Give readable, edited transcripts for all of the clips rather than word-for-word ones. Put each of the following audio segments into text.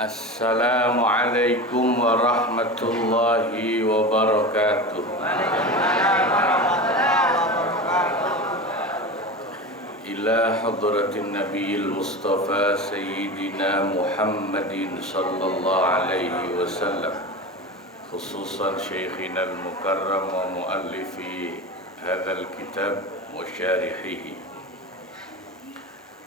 Assalamualaikum warahmatullahi wabarakatuh. Ila hadratin nabiyil mustafa sayyidina Muhammadin sallallahu alaihi wasallam, khususan syekhina al-mukarram wa muallifi hadzal kitab wa syarihihi,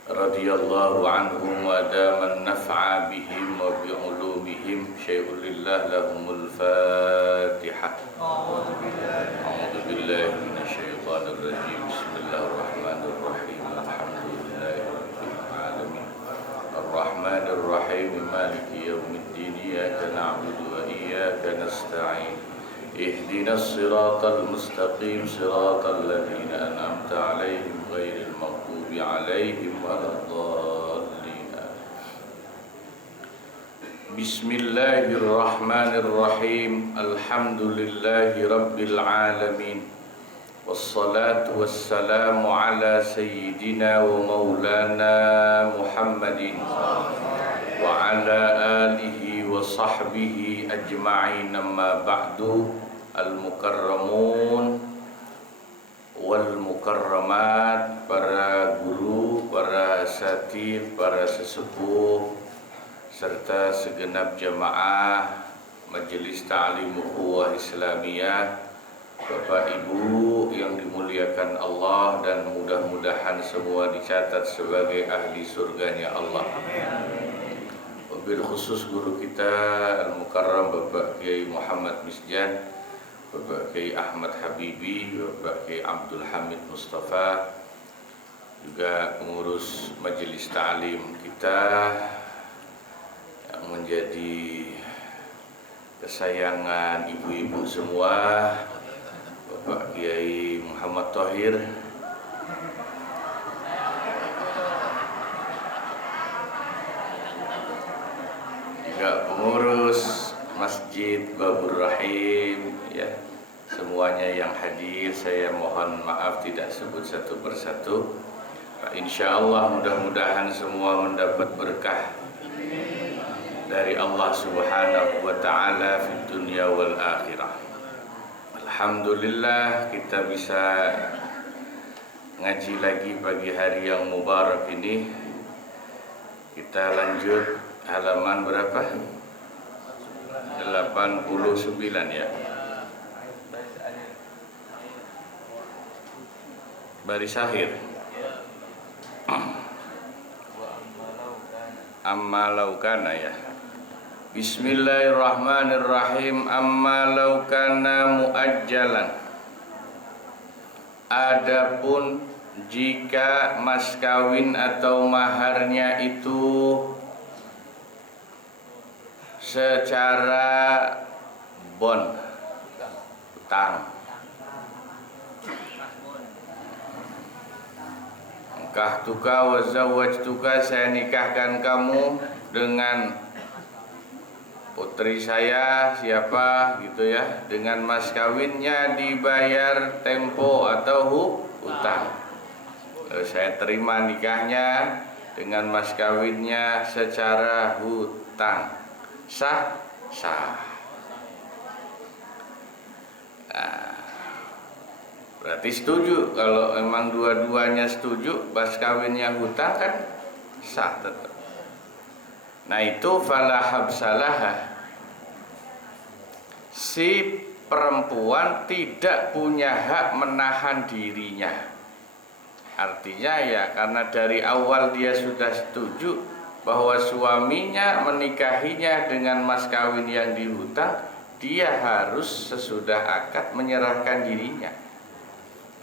radhiyallahu anhum wa daman naf'a bihim wa bi'ulumihim. Syai'ulillah lahumul Fatihah. A'udzu billahi minasyaitonir rajim. Bismillahirrahmanirrahim. Alhamdulillahirabbil alamin. Arrahmanir rahim. Maliki yaumiddin. Iyyaka na'budu wa iyyaka nasta'in. Ihdinas siratal mustaqim. Siratal ladzina an'amta 'alaihim ghairil maghdubi 'alaihim waladdallin. Bismillahirrahmanirrahim. Alhamdulillahi rabbil alamin. Wassalatu wassalamu ala sayyidina wa maulana Muhammadin wa ala alihi wa sahbihi ajma'in. Amma ba'du. Al-mukarramun wal mukarramat, para guru, para asatidz, para sesepuh, serta segenap jamaah Majelis Ta'lim Ukhuwah Islamiyah, Bapak Ibu yang dimuliakan Allah, dan mudah-mudahan semua dicatat sebagai ahli surganya Allah. Wabil khusus guru kita Al-Mukarram Bapak Kiai Muhammad Misjan, Bapak Kiai Ahmad Habibi, Bapak Kiai Abdul Hamid Mustafa, juga pengurus Majelis Ta'lim kita yang menjadi kesayangan ibu-ibu semua, Bapak Kiai Muhammad Thohir, juga pengurus Masjid Babur Rahim, ya, semuanya yang hadir. Saya mohon maaf tidak sebut satu persatu. Insya Allah mudah-mudahan semua mendapat berkah dari Allah Subhanahu wa ta'ala fi dunya wal akhirah. Alhamdulillah kita bisa ngaji lagi pagi hari yang mubarak ini. Kita lanjut halaman berapa? 89 ya. Baris akhir. Amma laukana ya. Bismillahirrahmanirrahim. Amma laukana muajjalan. Adapun jika mas kawin atau maharnya itu secara bon, utang, nikahtuka wa zawwajtuka, saya nikahkan kamu dengan putri saya, siapa gitu ya, dengan mas kawinnya dibayar tempo atau utang. Lalu saya terima nikahnya dengan mas kawinnya secara hutang. Sah? Sah. Nah, berarti setuju. Kalau memang dua-duanya setuju, mas kawinnya hutang kan sah tetap. Nah itu fala habsalaha, si perempuan tidak punya hak menahan dirinya. Artinya ya karena dari awal dia sudah setuju bahwa suaminya menikahinya dengan mas kawin yang dihutang, dia harus sesudah akad menyerahkan dirinya.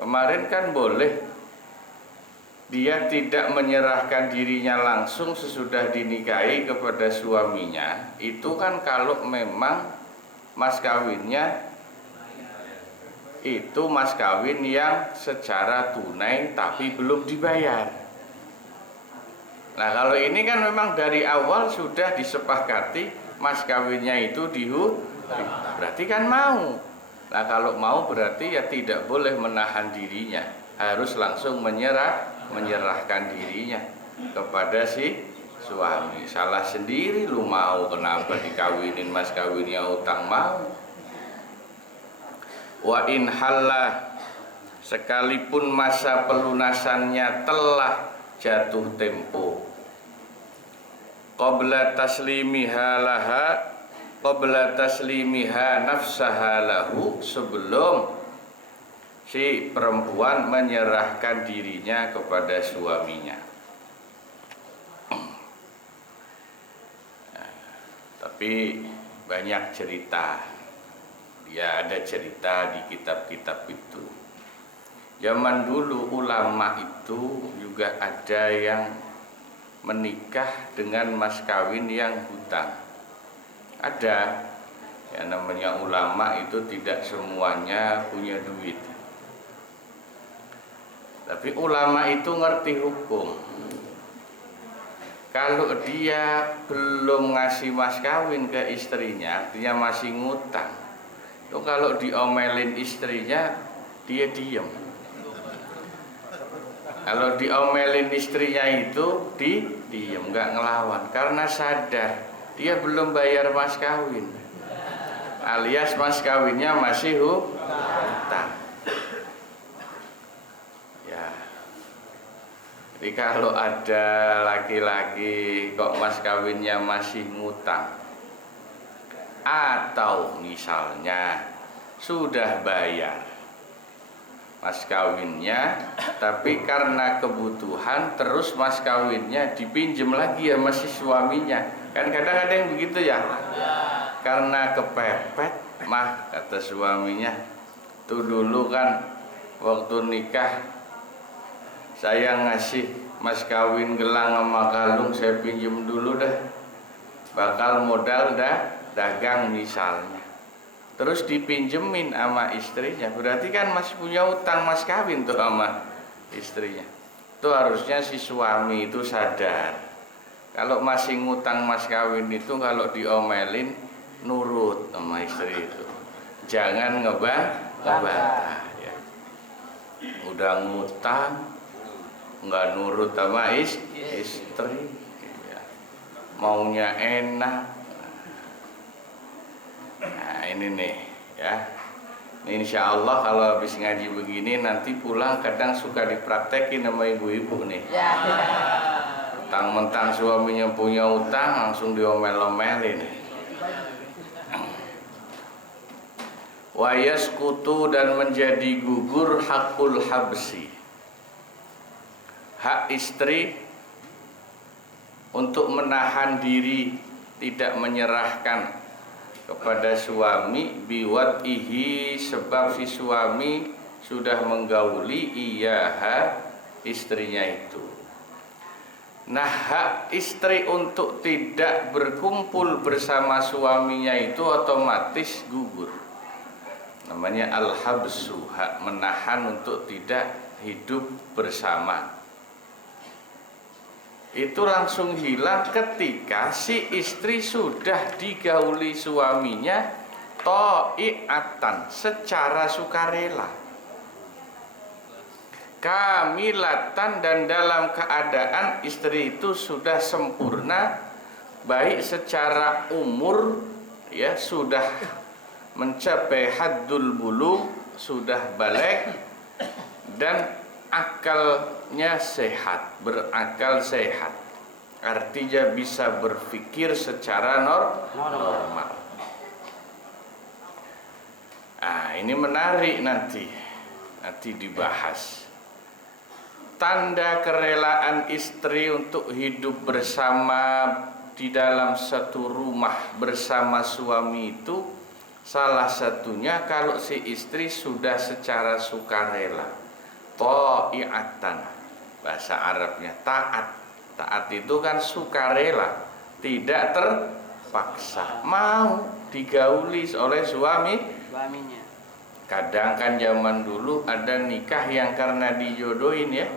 Kemarin kan boleh dia tidak menyerahkan dirinya langsung sesudah dinikahi kepada suaminya. Itu kan kalau memang mas kawinnya itu mas kawin yang secara tunai tapi belum dibayar. Nah kalau ini kan memang dari awal sudah disepakati mas kawinnya itu berarti kan mau. Nah kalau mau berarti ya tidak boleh menahan dirinya, harus langsung menyerahkan dirinya kepada si suami. Salah sendiri lu mau, kenapa dikawinin mas kawinnya utang mau. Wa in halla, sekalipun masa pelunasannya telah jatuh tempo, qabla taslimiha nafsaha lahu, sebelum si perempuan menyerahkan dirinya kepada suaminya. Tapi banyak cerita, ya ada cerita di kitab-kitab itu. Zaman dulu ulama itu juga ada yang menikah dengan mas kawin yang hutang. Ada, yang namanya ulama itu tidak semuanya punya duit. Tapi ulama itu ngerti hukum. Kalau dia belum ngasih mas kawin ke istrinya, artinya masih ngutang. Itu kalau diomelin istrinya, dia diem. Kalau diomelin istrinya itu, diem, nggak ngelawan. Karena sadar, dia belum bayar mas kawin. Alias mas kawinnya masih hutang. Jadi kalau ada laki-laki kok mas kawinnya masih ngutang, atau misalnya sudah bayar mas kawinnya, tapi karena kebutuhan terus mas kawinnya dipinjem lagi ya masih suaminya. Kan kadang ada yang begitu ya. Karena kepepet, mah kata suaminya, tuh dulu kan waktu nikah saya ngasih mas kawin gelang sama kalung, saya pinjem dulu dah, bakal modal dagang misalnya. Terus dipinjemin sama istrinya, berarti kan masih punya utang mas kawin tuh sama istrinya. Itu harusnya si suami itu sadar, kalau masih ngutang mas kawin itu kalau diomelin nurut sama istri itu, jangan ngebantah ya. Udah ngutang nggak nurut sama istri ya. Maunya enak. Nah ini nih ya, insya Allah kalau habis ngaji begini nanti pulang kadang suka dipraktekin sama ibu-ibu nih. Mentang-mentang suaminya punya utang langsung diomel-omelin. Wa yasqutu, dan menjadi gugur hakul habsi, hak istri untuk menahan diri tidak menyerahkan kepada suami, biwad'ihi, sebab si suami sudah menggauli iyaha, istrinya itu. Nah, hak istri untuk tidak berkumpul bersama suaminya itu otomatis gugur. Namanya al-habsu, hak menahan untuk tidak hidup bersama. Itu langsung hilang ketika si istri sudah digauli suaminya to'iatan, secara sukarela, kamilatan, dan dalam keadaan istri itu sudah sempurna, baik secara umur ya, sudah mencapai haddul bulugh, sudah balik, dan akalnya sehat, berakal sehat, artinya bisa berpikir secara normal. Nah, ini menarik, nanti dibahas. Tanda kerelaan istri untuk hidup bersama di dalam satu rumah bersama suami itu, salah satunya kalau si istri sudah secara sukarela, to'iatan, bahasa Arabnya taat. Taat itu kan sukarela, tidak terpaksa, mau digauli oleh suaminya. Kadang kan zaman dulu ada nikah yang karena dijodohin ya.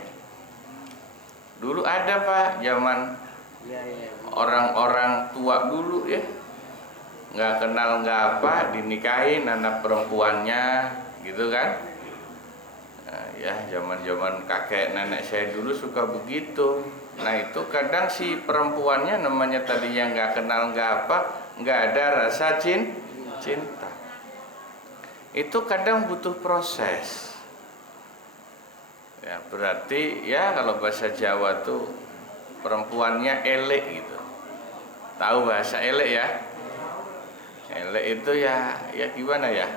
Dulu ada Pak, zaman orang-orang tua dulu ya, nggak kenal nggak apa, dinikahin anak perempuannya gitu kan. Nah, ya zaman-zaman kakek nenek saya dulu suka begitu. Nah itu kadang si perempuannya namanya tadinya nggak kenal nggak apa, nggak ada rasa cinta. Itu kadang butuh proses. Ya berarti ya kalau bahasa Jawa tuh perempuannya elek gitu. Tahu bahasa elek ya? Elek itu ya gimana ya?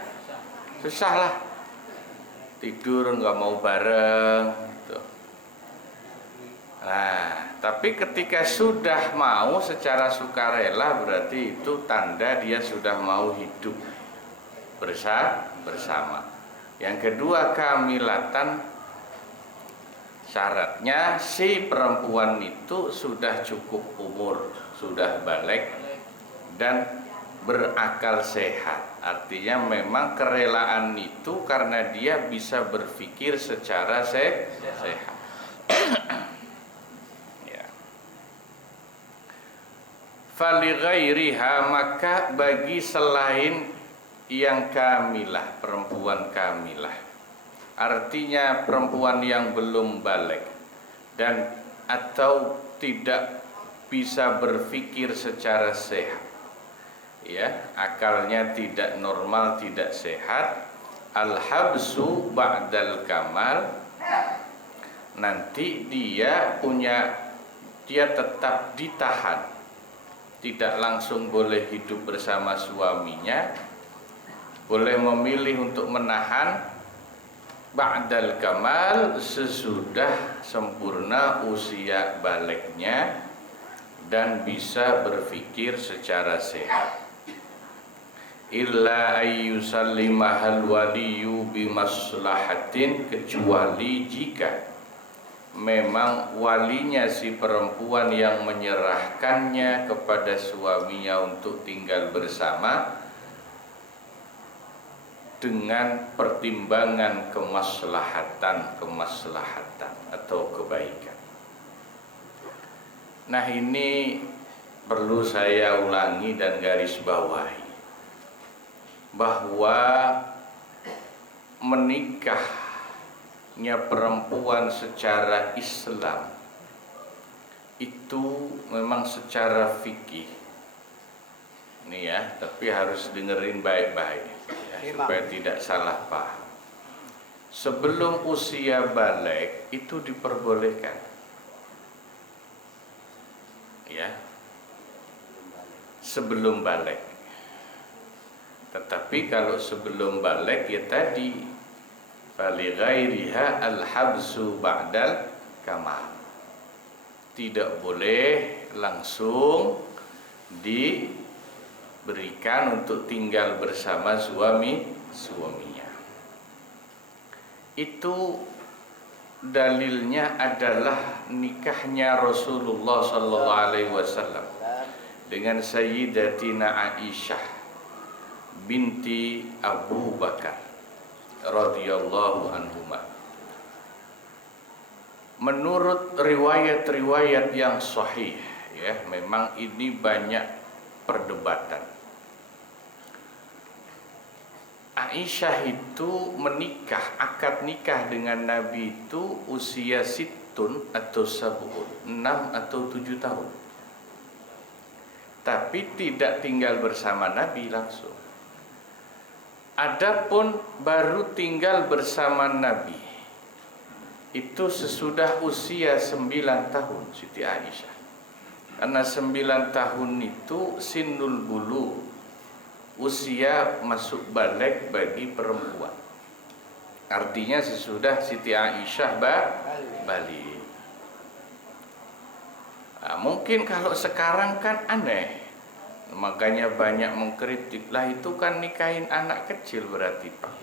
Susah lah. Tidur nggak mau bareng gitu. Nah tapi ketika sudah mau secara sukarela berarti itu tanda dia sudah mau hidup bersama. Yang kedua kamilatan, syaratnya si perempuan itu sudah cukup umur, sudah balik dan berakal sehat. Artinya memang kerelaan itu karena dia bisa berpikir secara sehat. Ya. Fali ghairiha, maka bagi selain yang kamilah, perempuan kamilah, artinya perempuan yang belum balik dan atau tidak bisa berpikir secara sehat, ya akalnya tidak normal, tidak sehat, al-habsu ba'dal kamal, nanti dia tetap ditahan, tidak langsung boleh hidup bersama suaminya, boleh memilih untuk menahan ba'dal kamal, sesudah sempurna usia baliknya dan bisa berpikir secara sehat. Illa ayyusallimahal waliyu bimaslahatin, kecuali jika memang walinya si perempuan yang menyerahkannya kepada suaminya untuk tinggal bersama dengan pertimbangan kemaslahatan atau kebaikan. Nah ini perlu saya ulangi dan garis bawahi, bahwa menikahnya perempuan secara Islam itu memang secara fikih, ini ya, tapi harus dengerin baik-baik ya, supaya tidak salah paham. Sebelum usia balik itu diperbolehkan, ya, sebelum balik. Tetapi kalau sebelum balik ya tadi, fali ghairiha al-habsu ba'dal kamal, tidak boleh langsung diberikan untuk tinggal bersama suaminya. Itu dalilnya adalah nikahnya Rasulullah SAW dengan Sayyidatina Aisyah binti Abu Bakar radhiyallahu anhuma. Menurut riwayat-riwayat yang sahih, ya, memang ini banyak perdebatan. Aisyah itu menikah, akad nikah dengan Nabi itu usia situn atau sabun, 6 atau 7 tahun. Tapi tidak tinggal bersama Nabi langsung. Adapun baru tinggal bersama Nabi itu sesudah usia 9 tahun Siti Aisyah. Karena 9 tahun itu sinul bulu, usia masuk balik bagi perempuan. Artinya sesudah Siti Aisyah balik. Nah, mungkin kalau sekarang kan aneh, makanya banyak mengkritik, lah itu kan nikahin anak kecil berarti Pak.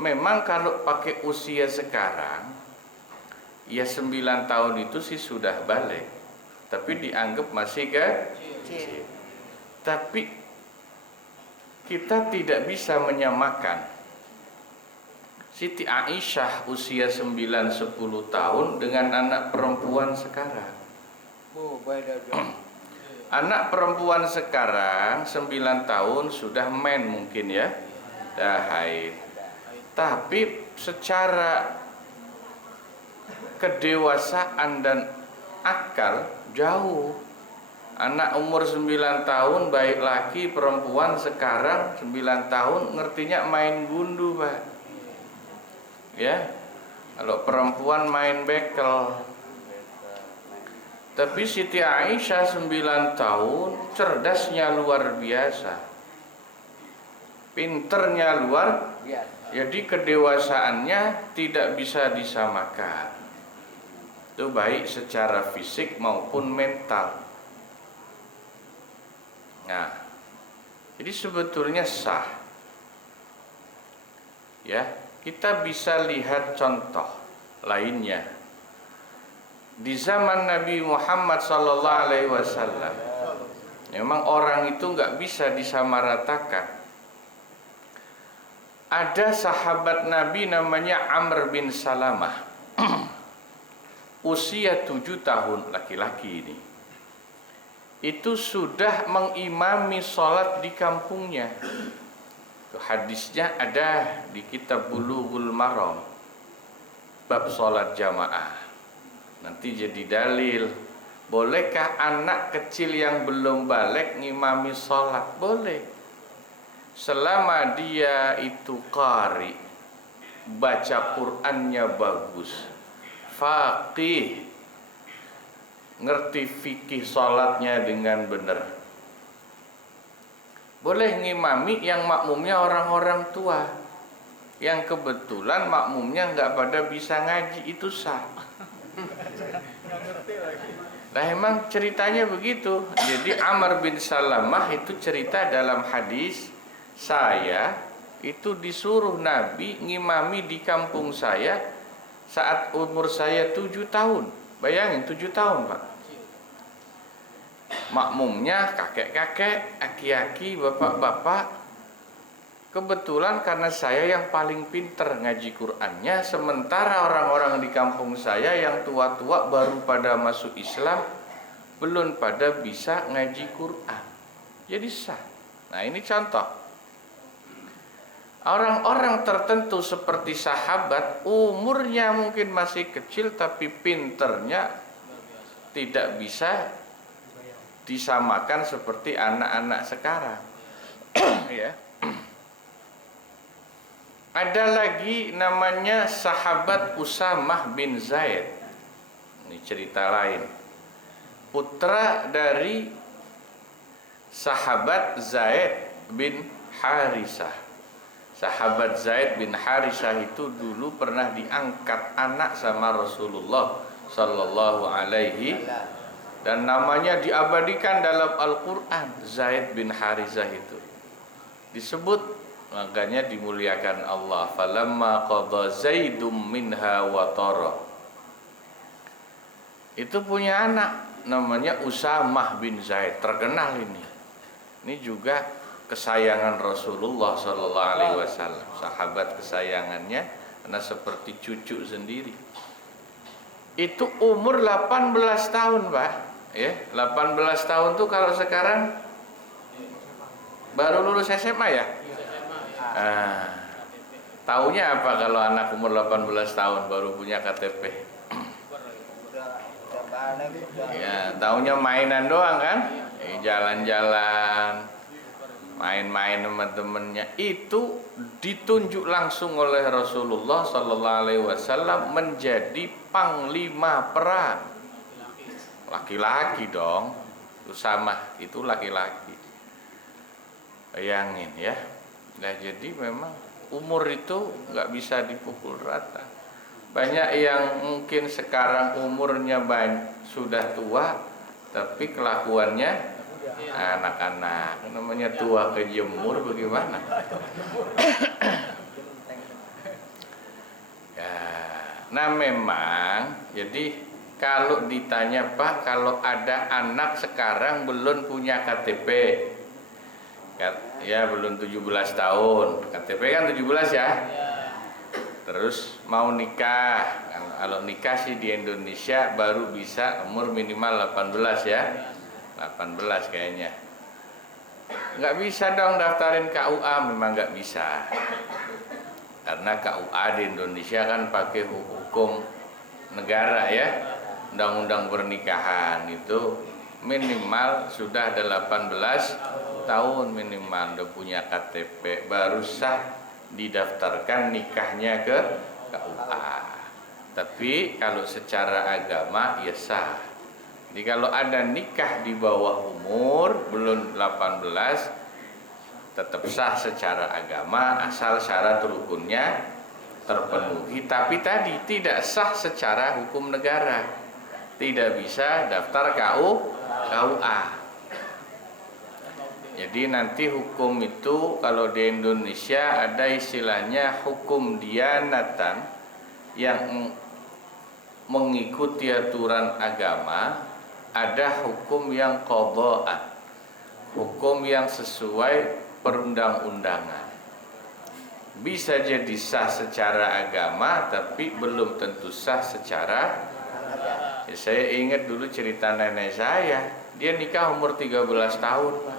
Memang kalau pakai usia sekarang, ya 9 tahun itu sih sudah balik, tapi dianggap masih kecil. Tapi kita tidak bisa menyamakan Siti Aisyah usia 9-10 tahun dengan anak perempuan sekarang. Anak perempuan sekarang 9 tahun sudah mungkin ya, dah haid. Tapi secara kedewasaan dan akal jauh. Anak umur 9 tahun baik laki perempuan sekarang 9 tahun ngertinya main gundu, Pak. Ya. Kalau perempuan main bekel. Tapi Siti Aisyah 9 tahun cerdasnya luar biasa. Pinternya luar biasa. Jadi kedewasaannya tidak bisa disamakan. Itu baik secara fisik maupun mental. Nah, jadi sebetulnya sah. Ya, kita bisa lihat contoh lainnya. Di zaman Nabi Muhammad SAW, memang orang itu nggak bisa disamaratakan. Ada sahabat Nabi namanya Amr bin Salamah. Usia 7 tahun, laki-laki ini. Itu sudah mengimami sholat di kampungnya. Hadisnya ada di kitab Bulughul Maram, bab sholat jamaah. Nanti jadi dalil. Bolehkah anak kecil yang belum balik ngimami sholat? Boleh, selama dia itu qari, baca Qur'annya bagus, faqih, ngerti fikih sholatnya dengan benar. Boleh ngimami yang makmumnya orang-orang tua, yang kebetulan makmumnya nggak pada bisa ngaji, itu sah. Nah emang ceritanya begitu. Jadi Amr bin Salamah itu cerita dalam hadis, saya itu disuruh Nabi ngimami di kampung saya saat umur saya 7 tahun. Bayangin 7 tahun, Pak. Makmumnya kakek-kakek, aki-aki, bapak-bapak. Kebetulan karena saya yang paling pinter ngaji Qur'annya, sementara orang-orang di kampung saya yang tua-tua baru pada masuk Islam, belum pada bisa ngaji Qur'an. Jadi sah. Nah ini contoh. Orang-orang tertentu seperti sahabat, umurnya mungkin masih kecil tapi pinternya tidak bisa disamakan seperti anak-anak sekarang. Ya. Ada lagi namanya sahabat Usamah bin Zaid. Ini cerita lain. Putra dari sahabat Zaid bin Harisah. Sahabat Zaid bin Harisah itu dulu pernah diangkat anak sama Rasulullah Sallallahu Alaihi, dan namanya diabadikan dalam Al-Quran. Zaid bin Harisah itu disebut, makanya dimuliakan Allah. Falamma qadha Zaidum minha watara. Itu punya anak namanya Usamah bin Zaid, terkenal ini. Ini juga kesayangan Rasulullah sallallahu alaihi wasallam, sahabat kesayangannya, karena seperti cucu sendiri. Itu umur 18 tahun, Pak. Ya, 18 tahun tuh kalau sekarang baru lulus SMA ya? Taunya apa kalau anak umur 18 tahun baru punya KTP? Ya, taunya mainan doang kan? Jalan-jalan, main-main sama temennya. Itu ditunjuk langsung oleh Rasulullah Sallallahu Alaihi Wasallam menjadi panglima perang. Laki-laki dong, Usamah itu laki-laki. Bayangin ya. Nah jadi memang umur itu nggak bisa dipukul rata. Banyak yang mungkin sekarang umurnya sudah tua, tapi kelakuannya anak-anak. Namanya tua kejemur bagaimana? Ya, nah memang jadi kalau ditanya, Pak, kalau ada anak sekarang belum punya KTP, ya belum 17 tahun, KTP kan 17 ya. Terus mau nikah, kalau nikah sih di Indonesia baru bisa umur minimal 18 ya, 18 kayaknya. Nggak bisa dong daftarin KUA, memang nggak bisa. Karena KUA di Indonesia kan pakai hukum negara ya, undang-undang pernikahan itu minimal sudah 18 tahun minimal, udah punya KTP, baru sah didaftarkan nikahnya ke KUA. Tapi kalau secara agama ya sah. Jadi kalau ada nikah di bawah umur belum 18 tetap sah secara agama asal syarat rukunnya terpenuhi. Tapi tadi tidak sah secara hukum negara, tidak bisa daftar KUA. Jadi nanti hukum itu kalau di Indonesia ada istilahnya hukum dianatan, yang mengikuti aturan agama, ada hukum yang qadha'an, hukum yang sesuai perundang-undangan. Bisa jadi sah secara agama tapi belum tentu sah secara ya, saya ingat dulu cerita nenek saya, dia nikah umur 13 tahun.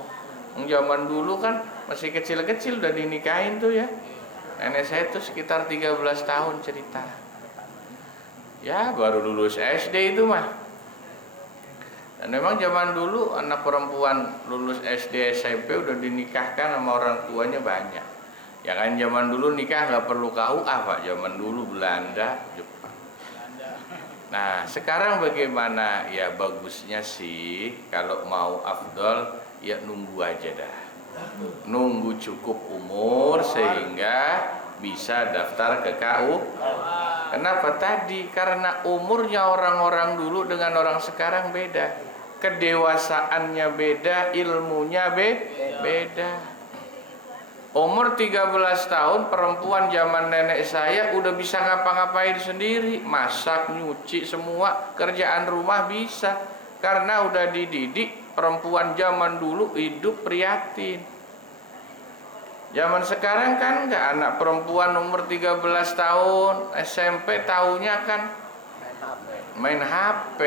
Zaman dulu kan masih kecil-kecil udah dinikahin tuh ya. Nenek saya tuh sekitar 13 tahun cerita. Ya baru lulus SD itu mah. Dan memang zaman dulu anak perempuan lulus SD SMP udah dinikahkan sama orang tuanya banyak. Ya kan zaman dulu nikah nggak perlu KUA Pak, zaman dulu Belanda, Jepang. Nah sekarang bagaimana? Ya bagusnya sih kalau mau afdol ya nunggu aja dah, nunggu cukup umur sehingga bisa daftar ke KUA. Kenapa tadi? Karena umurnya orang-orang dulu dengan orang sekarang beda, kedewasaannya beda, ilmunya beda. Umur 13 tahun perempuan zaman nenek saya udah bisa ngapa-ngapain sendiri, masak, nyuci, semua kerjaan rumah bisa, karena udah dididik. Perempuan zaman dulu hidup prihatin. Zaman sekarang kan enggak, anak perempuan umur 13 tahun SMP taunya kan main HP,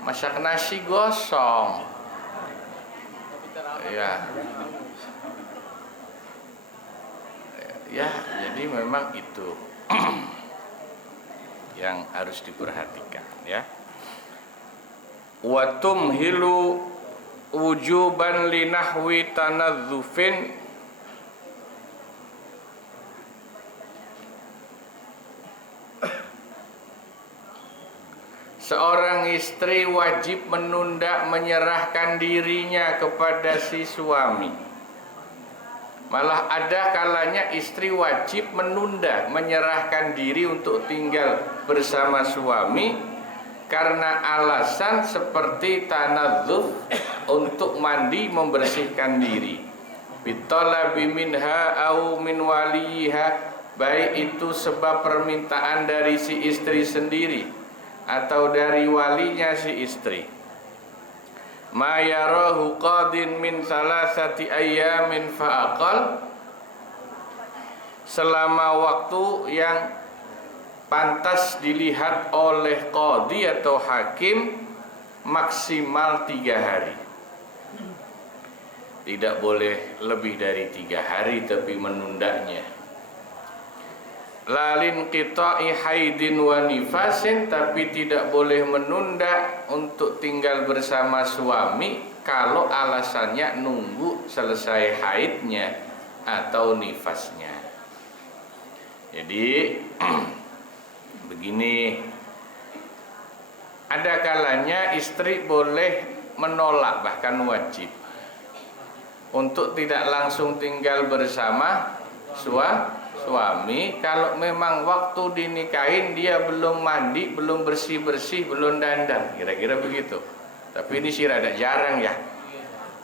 masak nasi gosong. Ya. Ya, jadi memang itu yang harus diperhatikan ya. Wa tumhilu wujuban linahwi tanadzufin seorang istri wajib menunda menyerahkan dirinya kepada si suami. Malah ada kalanya istri wajib menunda menyerahkan diri untuk tinggal bersama suami karena alasan seperti tanadzuf, untuk mandi membersihkan diri, bitolabi minha au min waliha, baik itu sebab permintaan dari si istri sendiri atau dari walinya si istri. Ma yarahu qadin min salasati ayyamin fa'aqal, selama waktu yang pantas dilihat oleh qadhi atau hakim maksimal 3 hari. Tidak boleh lebih dari 3 hari tapi menundanya. Lalin qita'i haidin wa nifasin, tapi tidak boleh menunda untuk tinggal bersama suami kalau alasannya nunggu selesai haidnya atau nifasnya. Jadi begini, ada kalanya istri boleh menolak, bahkan wajib, untuk tidak langsung tinggal bersama suami kalau memang waktu dinikahin dia belum mandi, belum bersih-bersih, belum dandan, kira-kira begitu. Tapi ini sih rada jarang ya.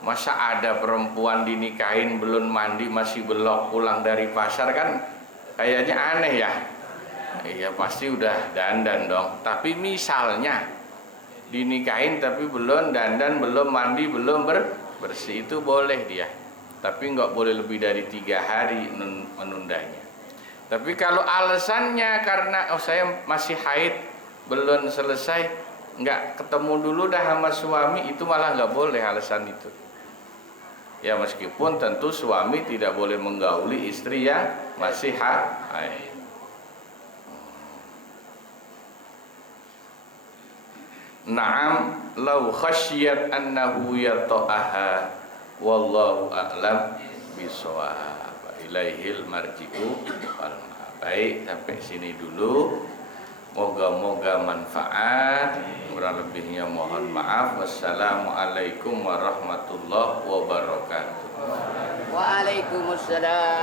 Masa ada perempuan dinikahin belum mandi, masih belok pulang dari pasar, kan kayaknya aneh ya. Iya pasti udah dandan dong. Tapi misalnya dinikahin tapi belum dandan, belum mandi, belum bersih, itu boleh dia. Tapi nggak boleh lebih dari 3 hari menundanya. Tapi kalau alasannya karena saya masih haid, belum selesai, nggak ketemu dulu dah sama suami, itu malah nggak boleh alasan itu. Ya meskipun tentu suami tidak boleh menggauli istri yang masih haid. Naam law khasyiyat annahu yata'aha wallahu a'lam bishawab. Ilaihil marji'u wal ma'ab. Baik, sampai sini dulu. Moga-moga manfaat. Kurang lebihnya mohon maaf. Wassalamualaikum warahmatullahi wabarakatuh. Waalaikumsalam.